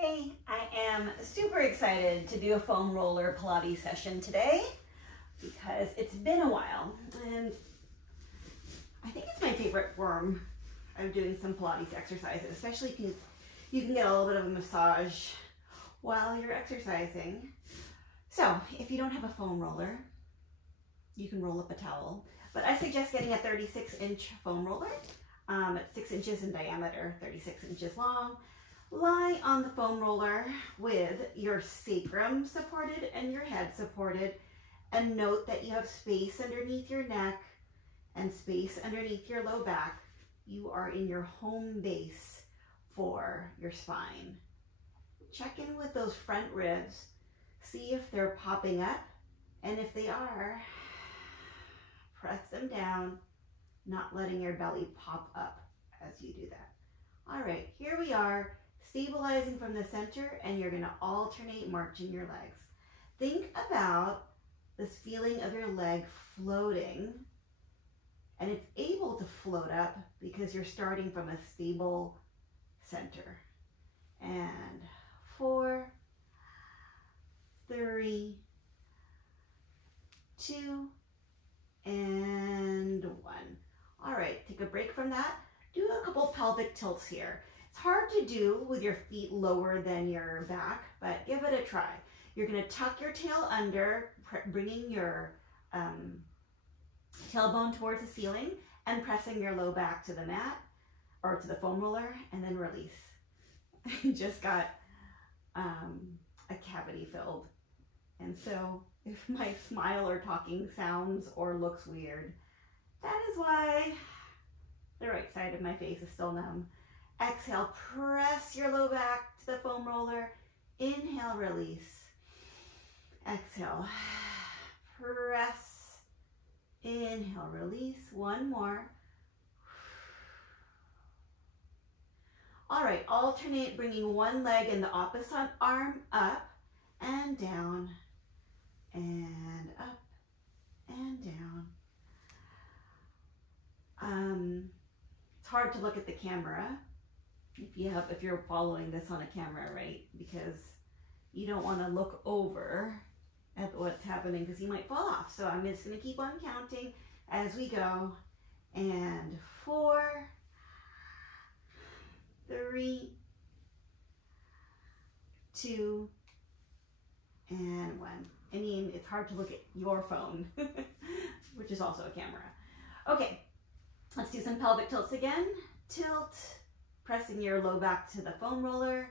Hey, I am super excited to do a foam roller Pilates session today because it's been a while and I think it's my favorite form of doing some Pilates exercises, especially if you can get a little bit of a massage while you're exercising. So if you don't have a foam roller, you can roll up a towel, but I suggest getting a 36-inch foam roller. It's 6 inches in diameter, 36 inches long. Lie on the foam roller with your sacrum supported and your head supported, and note that you have space underneath your neck and space underneath your low back. You are in your home base for your spine. Check in with those front ribs, see if they're popping up, and if they are, press them down, not letting your belly pop up as you do that. All right, here we are, stabilizing from the center, and you're gonna alternate marching your legs. Think about this feeling of your leg floating, and it's able to float up because you're starting from a stable center. And 4, 3, 2, and 1. All right, take a break from that. Do a couple pelvic tilts here. It's hard to do with your feet lower than your back, but give it a try. You're gonna tuck your tail under, bringing your tailbone towards the ceiling and pressing your low back to the mat or to the foam roller, and then release. I just got a cavity filled. And so if my smile or talking sounds or looks weird, that is why the right side of my face is still numb. Exhale, press your low back to the foam roller. Inhale, release. Exhale, press. Inhale, release. One more. All right, alternate bringing one leg and the opposite arm up and down and up and down. It's hard to look at the camera if you're following this on a camera, right? Because you don't want to look over at what's happening because you might fall off. So I'm just going to keep on counting as we go. And 4, 3, 2, and 1. I mean, it's hard to look at your phone, which is also a camera. Okay, let's do some pelvic tilts again. Tilt, pressing your low back to the foam roller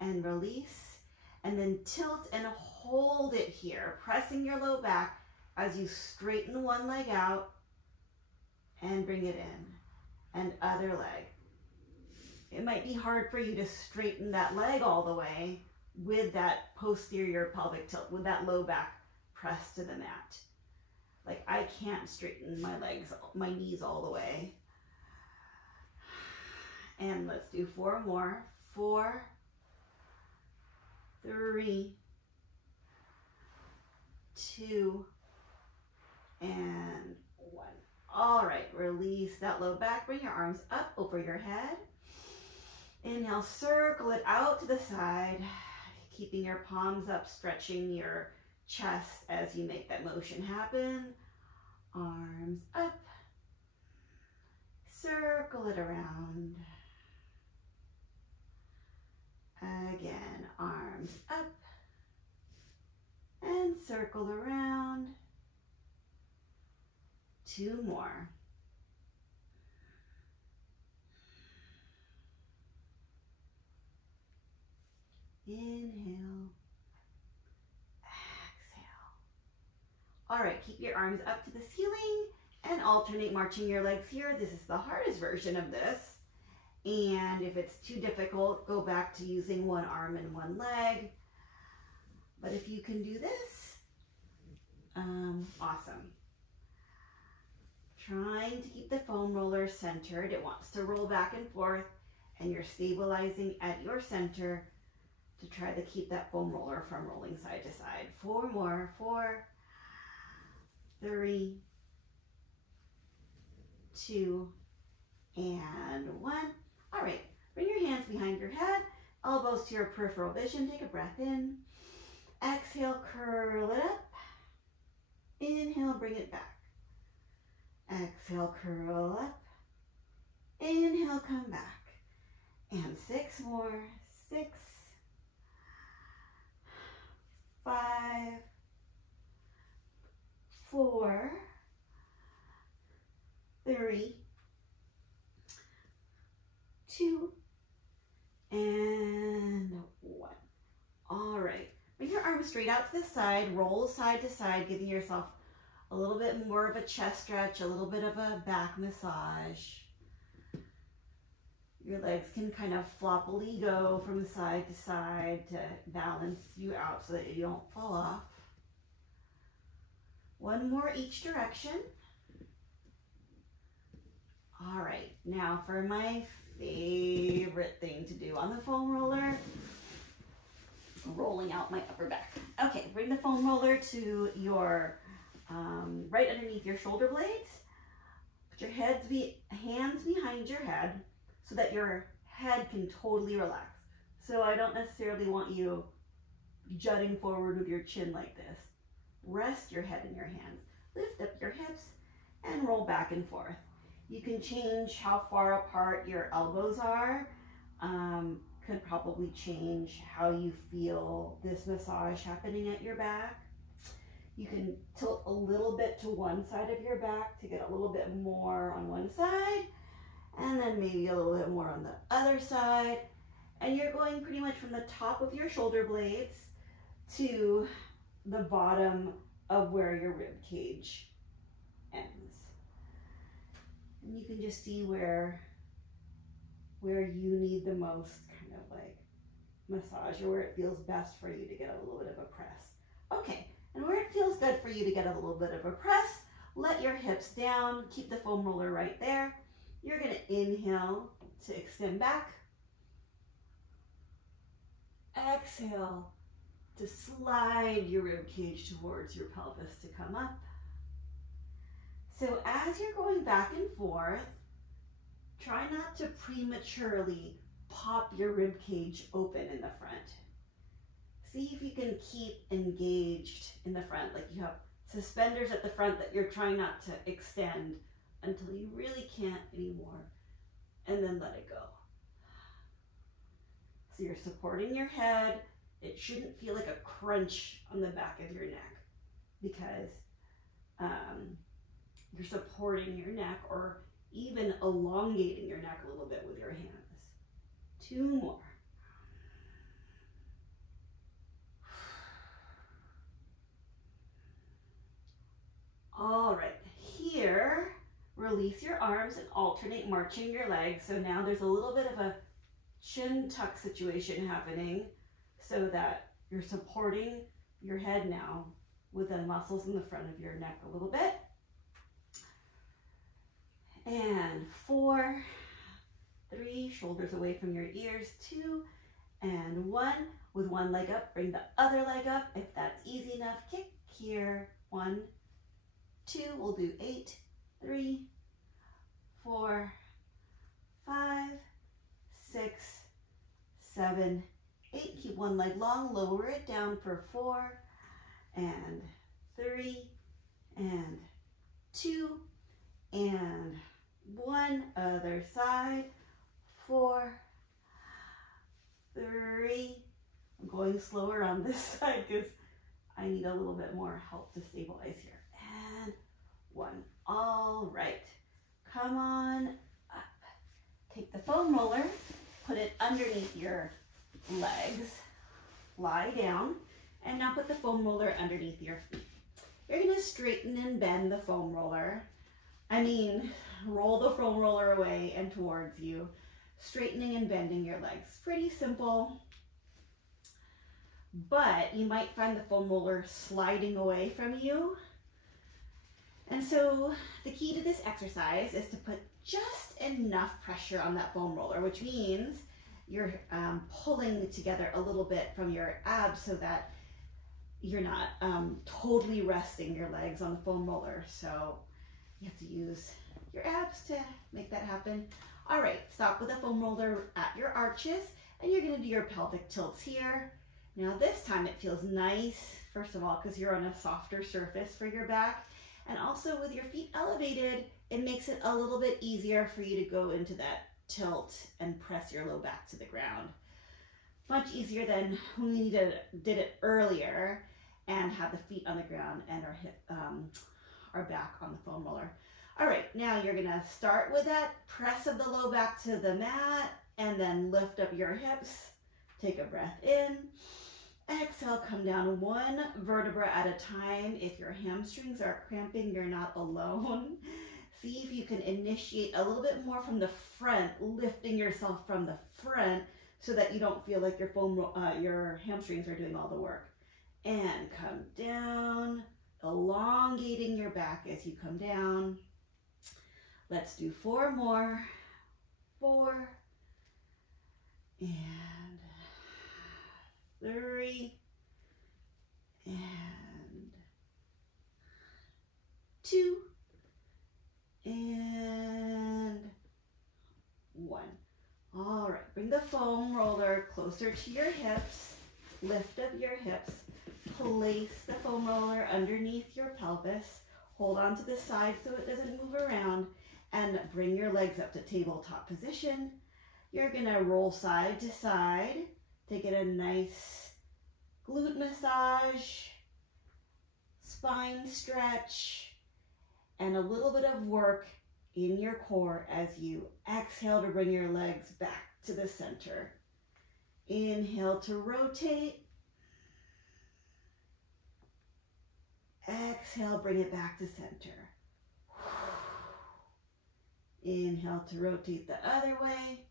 and release. And then tilt and hold it here, pressing your low back as you straighten one leg out and bring it in. And other leg. It might be hard for you to straighten that leg all the way with that posterior pelvic tilt, with that low back pressed to the mat. Like I can't straighten my legs, my knees all the way. And let's do 4 more. 4, 3, 2, and 1. All right, release that low back. Bring your arms up over your head. Inhale, circle it out to the side, keeping your palms up, stretching your chest as you make that motion happen. Arms up, circle it around. Again, arms up and circle around. 2 more. Inhale, exhale. All right, keep your arms up to the ceiling and alternate marching your legs here. This is the hardest version of this. And if it's too difficult, go back to using one arm and one leg. But if you can do this, awesome. Trying to keep the foam roller centered. It wants to roll back and forth, and you're stabilizing at your center to try to keep that foam roller from rolling side to side. 4 more. 4, 3, 2, and 1. All right, bring your hands behind your head, elbows to your peripheral vision. Take a breath in. Exhale, curl it up. Inhale, bring it back. Exhale, curl up. Inhale, come back. And 6 more. 6, 5, 4, 3, 2, and 1. All right. Bring your arms straight out to the side. Roll side to side, giving yourself a little bit more of a chest stretch, a little bit of a back massage. Your legs can kind of floppily go from side to side to balance you out so that you don't fall off. 1 more each direction. All right, now for my favorite thing to do on the foam roller, rolling out my upper back. Okay, bring the foam roller to your right underneath your shoulder blades. Put your hands behind your head so that your head can totally relax. So I don't necessarily want you jutting forward with your chin like this. Rest your head in your hands. Lift up your hips and roll back and forth. You can change how far apart your elbows are. Could probably change how you feel this massage happening at your back. You can tilt a little bit to one side of your back to get a little bit more on one side, and then maybe a little bit more on the other side. And you're going pretty much from the top of your shoulder blades to the bottom of where your rib cage ends. And you can just see where you need the most kind of like massage, or where it feels best for you to get a little bit of a press. Okay, and where it feels good for you to get a little bit of a press, let your hips down, keep the foam roller right there. You're gonna inhale to extend back. Exhale to slide your rib cage towards your pelvis to come up. So as you're going back and forth, try not to prematurely pop your rib cage open in the front. See if you can keep engaged in the front, like you have suspenders at the front that you're trying not to extend until you really can't anymore, and then let it go. So you're supporting your head. It shouldn't feel like a crunch on the back of your neck, because you're supporting your neck, or even elongating your neck a little bit with your hands. 2 more. All right, here, release your arms and alternate marching your legs. So now there's a little bit of a chin tuck situation happening, so that you're supporting your head now with the muscles in the front of your neck a little bit. And 4, 3, shoulders away from your ears, 2, and 1. With one leg up, bring the other leg up. If that's easy enough, kick here. 1, 2, we'll do 8, 3, 4, 5, 6, 7, 8. Keep one leg long, lower it down for 4, and 3, and 2, and 1. Other side. 4, 3. I'm going slower on this side because I need a little bit more help to stabilize here. And 1. All right. Come on up. Take the foam roller, put it underneath your legs, lie down, and now put the foam roller underneath your feet. You're going to straighten and bend the foam roller. Roll the foam roller away and towards you, straightening and bending your legs. Pretty simple, but you might find the foam roller sliding away from you. And so the key to this exercise is to put just enough pressure on that foam roller, which means you're pulling together a little bit from your abs so that you're not totally resting your legs on the foam roller. So you have to use your abs to make that happen. All right, stop with the foam roller at your arches And you're gonna do your pelvic tilts here. Now this time it feels nice, first of all, because you're on a softer surface for your back. And also with your feet elevated, it makes it a little bit easier for you to go into that tilt and press your low back to the ground. Much easier than when we did it earlier and have the feet on the ground and our back on the foam roller. All right, now you're gonna start with that press of the low back to the mat and then lift up your hips. Take a breath in. Exhale, come down one vertebra at a time. If your hamstrings are cramping, you're not alone. See if you can initiate a little bit more from the front, lifting yourself from the front so that you don't feel like your hamstrings are doing all the work. And come down, elongating your back as you come down. Let's do 4 more. 4 and 3 and 2 and 1. All right, bring the foam roller closer to your hips. Lift up your hips. Place the foam roller underneath your pelvis. Hold on to the side so it doesn't move around. And bring your legs up to tabletop position. You're gonna roll side to side to get a nice glute massage, spine stretch, and a little bit of work in your core as you exhale to bring your legs back to the center. Inhale to rotate. Exhale, bring it back to center. Inhale to rotate the other way.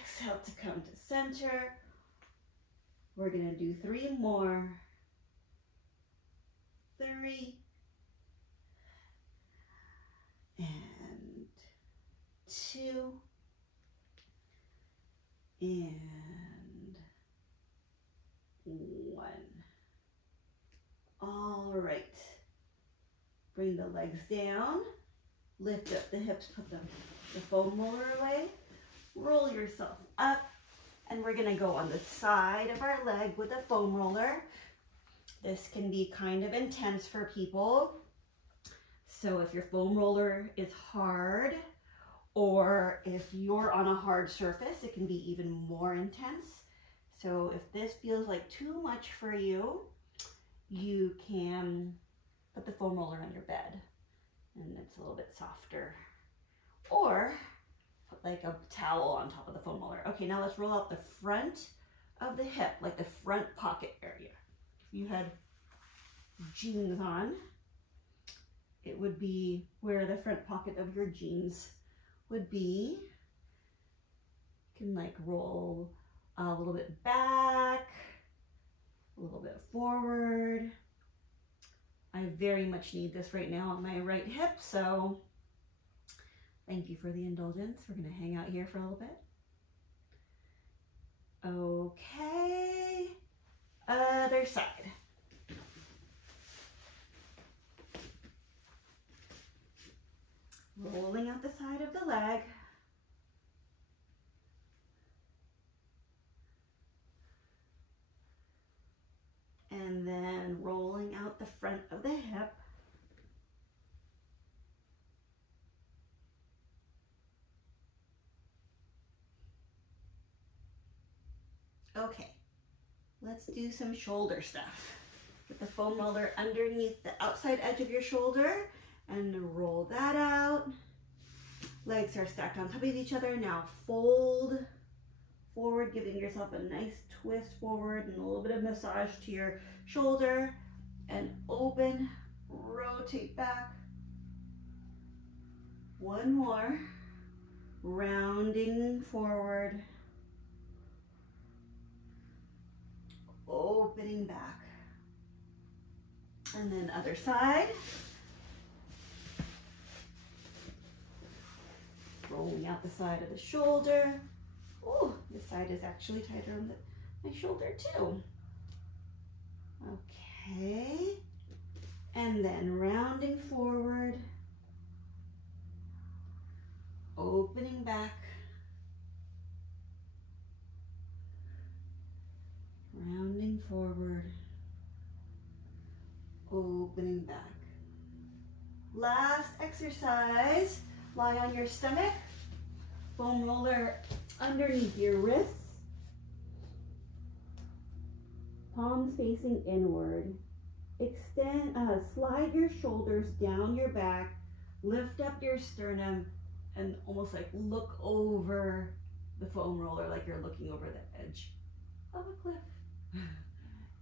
Exhale to come to center. We're going to do 3 more. 3 and 2 and 1. All right. Bring the legs down. Lift up the hips, put the foam roller away. Roll yourself up, and we're gonna go on the side of our leg with the foam roller. This can be kind of intense for people. So if your foam roller is hard, or if you're on a hard surface, it can be even more intense. So if this feels like too much for you, you can put the foam roller on your bed, and it's a little bit softer. Or put like a towel on top of the foam roller. Okay, now let's roll out the front of the hip, like the front pocket area. If you had jeans on, it would be where the front pocket of your jeans would be. You can like roll a little bit back, a little bit forward. I very much need this right now on my right hip, so thank you for the indulgence. We're gonna hang out here for a little bit. Okay, other side. Rolling out the side of the leg. And then rolling out the front of the hip. Okay, let's do some shoulder stuff. Get the foam roller underneath the outside edge of your shoulder and roll that out. Legs are stacked on top of each other. Now fold forward, giving yourself a nice twist forward and a little bit of massage to your shoulder, and open, rotate back. 1 more, rounding forward, opening back. And then other side. Rolling out the side of the shoulder. Oh, this side is actually tighter on my shoulder too. Okay. And then rounding forward. Opening back. forward, opening back. Last exercise, lie on your stomach, foam roller underneath your wrists, palms facing inward. Extend, slide your shoulders down your back, lift up your sternum, and almost like look over the foam roller like you're looking over the edge of a cliff.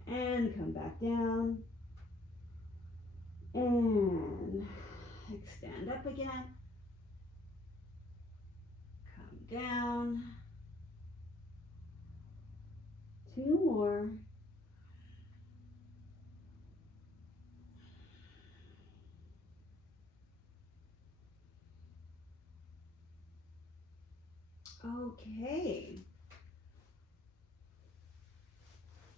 And come back down. And extend up again. Come down. 2 more. Okay.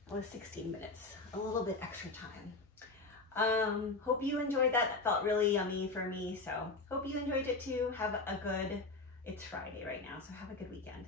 That was 16 minutes, a little bit extra time. Hope you enjoyed that. That felt really yummy for me. So hope you enjoyed it too. Have a good, it's Friday right now, so have a good weekend.